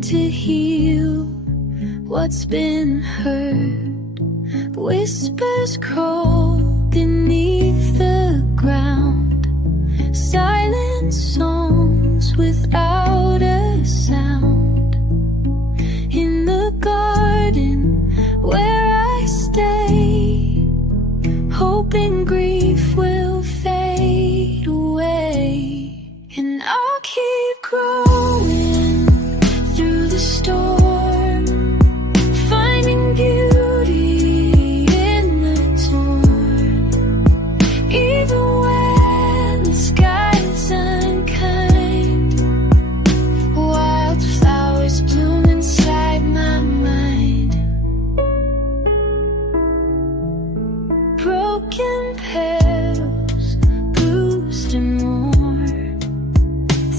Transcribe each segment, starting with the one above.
trying to heal what's been hurt. Whispers crawl beneath the ground, silent songs without a sound. In the garden where I stay, hoping grief will fade away. And I'll keep growing through the storm, finding beauty in the torn. Even when the sky's unkind, wildflowers bloom inside my mind. Broken petals, bruised and worn,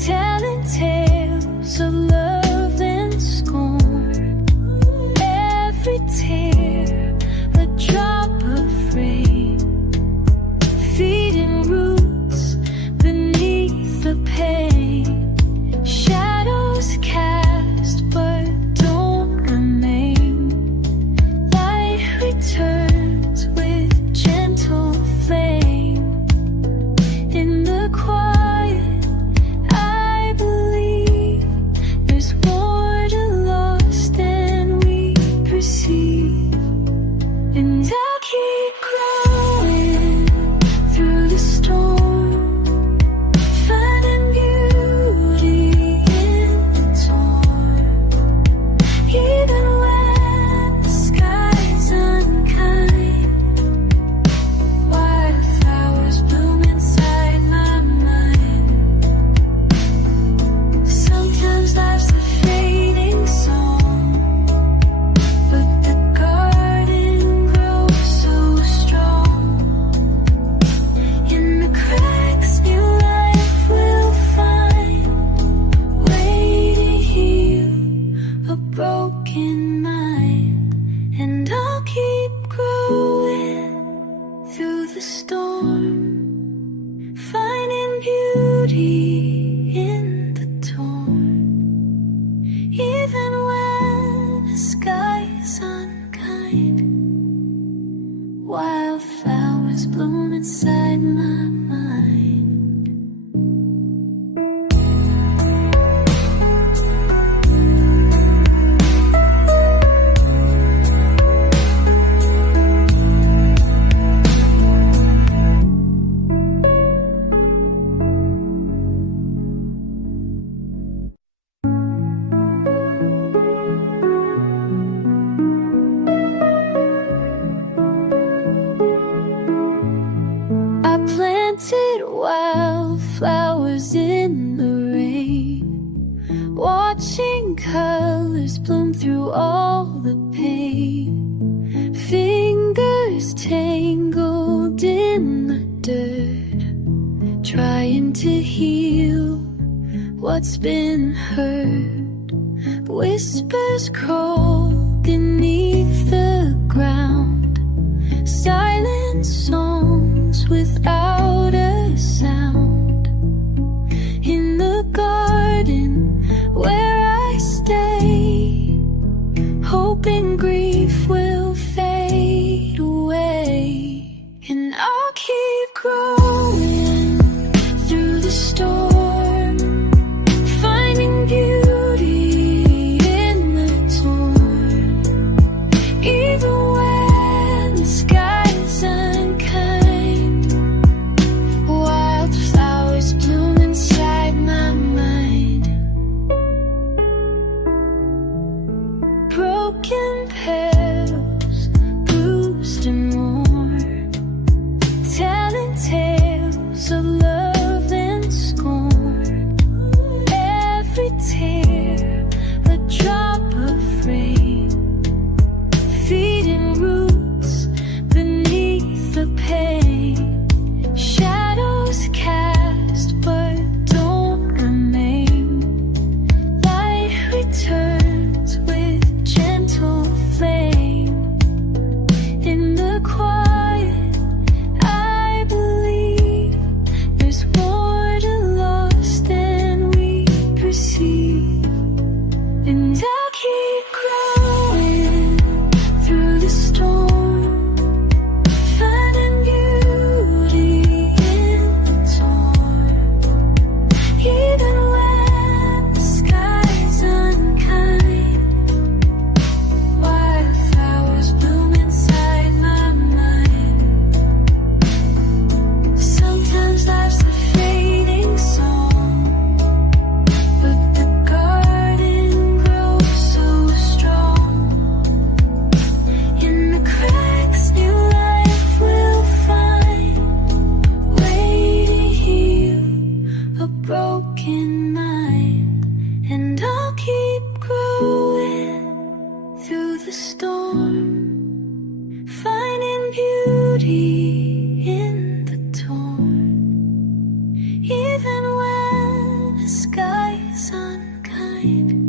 telling tales of love and scorn. Every tear a drop of rain, feeding roots beneath the pain. Shadows cast but don't remain. Light returns with gentle flame. In the quiet I believe there's more to lost than we perceive. And I'll keep growing through the storm, finding beauty in the torn. Even when the sky's unkind, wildflowers bloom inside my mind. Sometimes life's a fading song, but the garden grows so strong. In the cracks, new life will find way to heal a broken mind. And I'll keep growing through the storm, finding beauty in the torn. Even when the sky's unkind, wildflowers bloom inside my mind. I planted wildflowers in the rain, watching colors bloom through all the pain. Fingers tangled in the dirt, trying to heal what's been hurt. Whispers crawl beneath the ground, silent songs without a sound. In the garden where I stay, hoping grief will fade away. And I'll keep growing through the storm, finding beauty in the torn. Even when the sky's unkind, wildflowers bloom inside my mind. Broken petals, bruised and worn, telling tales of love and scorn. Every tear a drop of rain, feeding roots beneath the pain. Shadows cast but don't remain. Light returns with gentle flame. In the quiet And I'll keep growing through the storm, finding beauty in the torn. Even when the sky's unkind, wildflowers bloom inside my mind. Sometimes life's a fading song, but the garden grows so strong. In the cracks, new life will find way to heal a broken mind. And I'll keep growing through the storm, finding beauty in the torn. Even when the sky is unkind.